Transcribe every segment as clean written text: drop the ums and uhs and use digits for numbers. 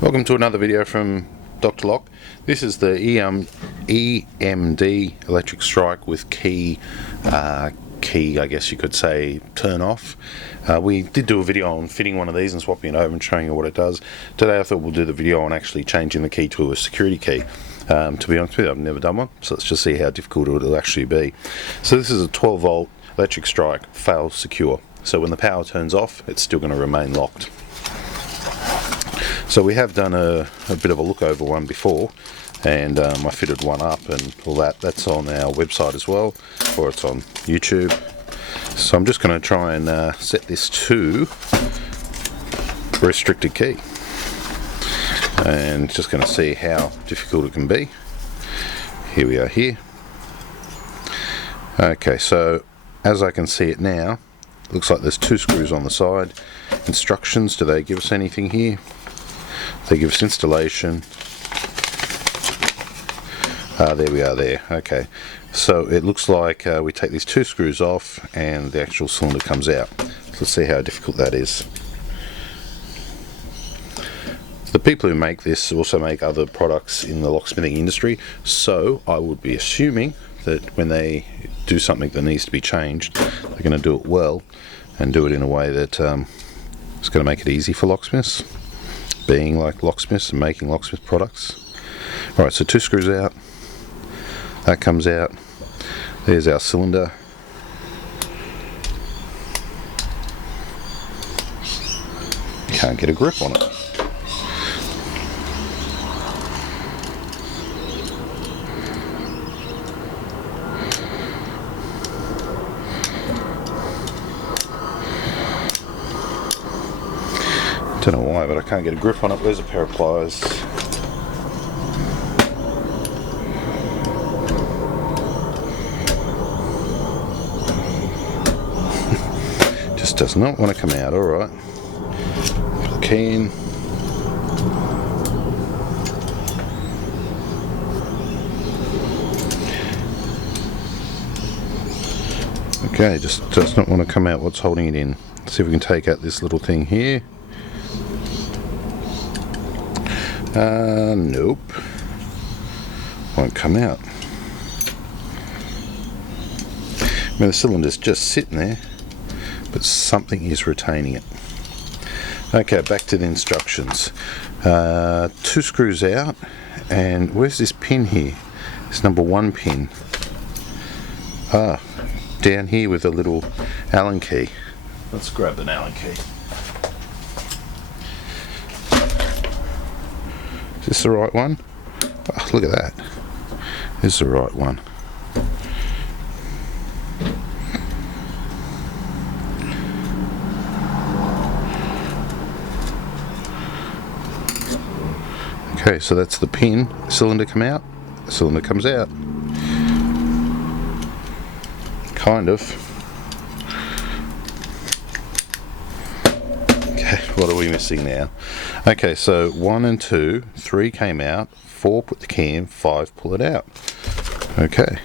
Welcome to another video from Dr. Lock. This is the EMD electric strike with key, I guess you could say, turn off. We did do a video on fitting one of these and swapping it over and showing you what it does. Today I thought we'll do the video on actually changing the key to a security key. To be honest with you, I've never done one, so let's just see how difficult it will actually be. So this is a 12 volt electric strike, fail secure. So when the power turns off, it's still going to remain locked. So we have done a bit of a look over one before, and I fitted one up and all that. That's on our website as well, or it's on YouTube. So I'm just going to try and set this to a restricted key, and just going to see how difficult it can be. Here we are here. Okay, so as I can see it now, looks like there's two screws on the side. Instructions, do they give us anything here? They give us installation. There we are there. Okay, so it looks like we take these two screws off and the actual cylinder comes out. So let's see how difficult that is. The people who make this also make other products in the locksmithing industry, so I would be assuming that when they do something that needs to be changed, they're going to do it well and do it in a way that is going to make it easy for locksmiths, being like locksmiths and making locksmith products. Alright, so two screws out, that comes out, there's our cylinder. Can't get a grip on it. Don't know why, but I can't get a grip on it. There's a pair of pliers. Just does not want to come out. Alright. Put the key in. Okay, just does not want to come out. What's holding it in? Let's see if we can take out this little thing here. Nope. Won't come out. I mean, the cylinder's just sitting there, but something is retaining it. Okay, back to the instructions. Two screws out, and where's this pin here? It's number 1 pin. Down here with a little Allen key. Let's grab an Allen key. Is this the right one? Oh, look at that. This is the right one. Okay, so that's the pin. Cylinder come out. The cylinder comes out. Kind of. What are we missing now? Okay, so 1 and 2, 3 came out, 4 put the key in, 5 pull it out. Okay.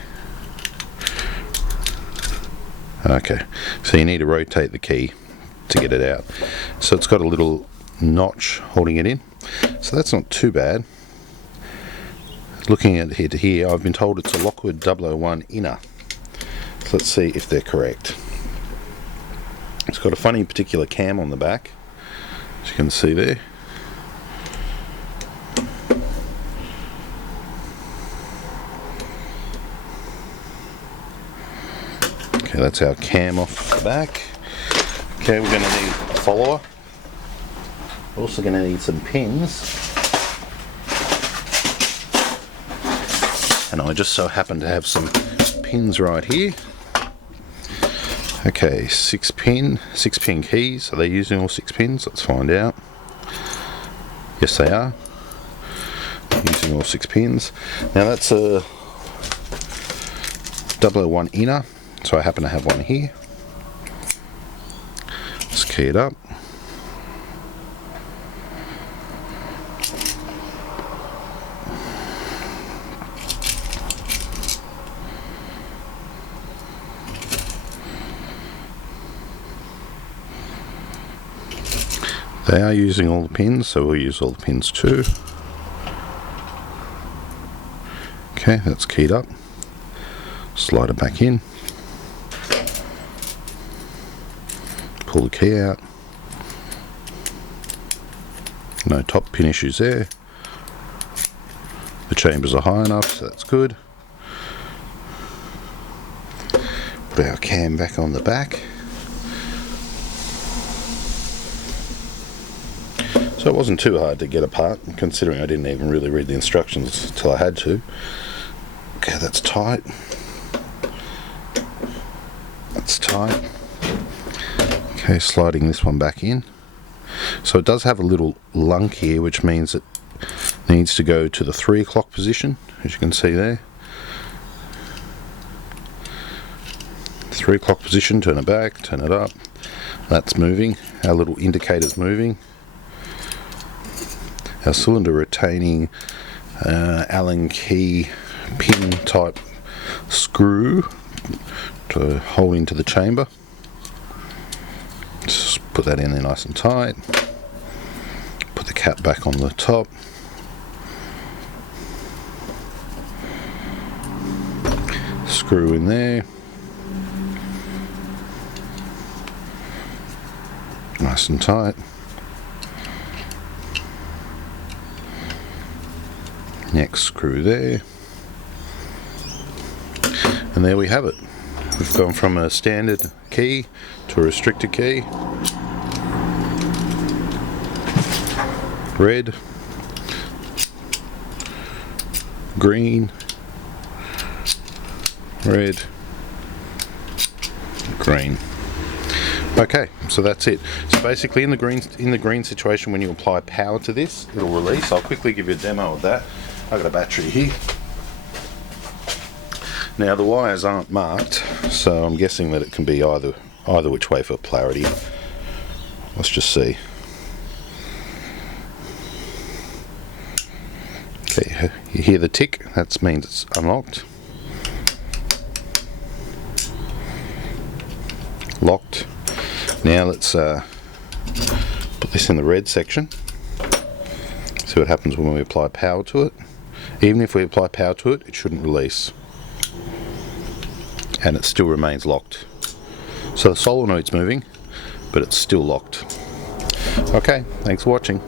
Okay, so you need to rotate the key to get it out. So it's got a little notch holding it in. So that's not too bad. Looking at here to here, I've been told it's a Lockwood 001 inner. So let's see if they're correct. It's got a funny particular cam on the back, as you can see there. Okay, that's our cam off the back. Okay, we're going to need a follower. We're also going to need some pins. And I just so happen to have some pins right here. Okay, 6 pin keys. Are they using all 6 pins? Let's find out. Yes, they are. Using all 6 pins. Now that's a 001 inner, so I happen to have one here. Let's key it up. They are using all the pins, so we'll use all the pins too. Okay, that's keyed up. Slide it back in. Pull the key out. No top pin issues there. The chambers are high enough, so that's good. Put our cam back on the back. So it wasn't too hard to get apart, considering I didn't even really read the instructions till I had to. Okay, that's tight. That's tight. Okay, sliding this one back in. So it does have a little lunk here, which means it needs to go to the 3 o'clock position, as you can see there. 3 o'clock position, turn it back, turn it up. That's moving. Our little indicator's moving. Our cylinder retaining Allen key pin type screw to hold into the chamber. Just put that in there nice and tight. Put the cap back on the top. Screw in there. Nice and tight. Next screw there. And there we have it. We've gone from a standard key to a restrictor key. Red, green, red, green. Okay, so that's it. So basically in the green situation, when you apply power to this, it'll release. I'll quickly give you a demo of that. I've got a battery here. Now the wires aren't marked, so I'm guessing that it can be either which way for polarity. Let's just see. Okay, you hear the tick, that means it's unlocked. Locked. Now let's put this in the red section. See what happens when we apply power to it. Even if we apply power to it, it shouldn't release. And it still remains locked. So the solenoid's moving, but it's still locked. Okay, thanks for watching.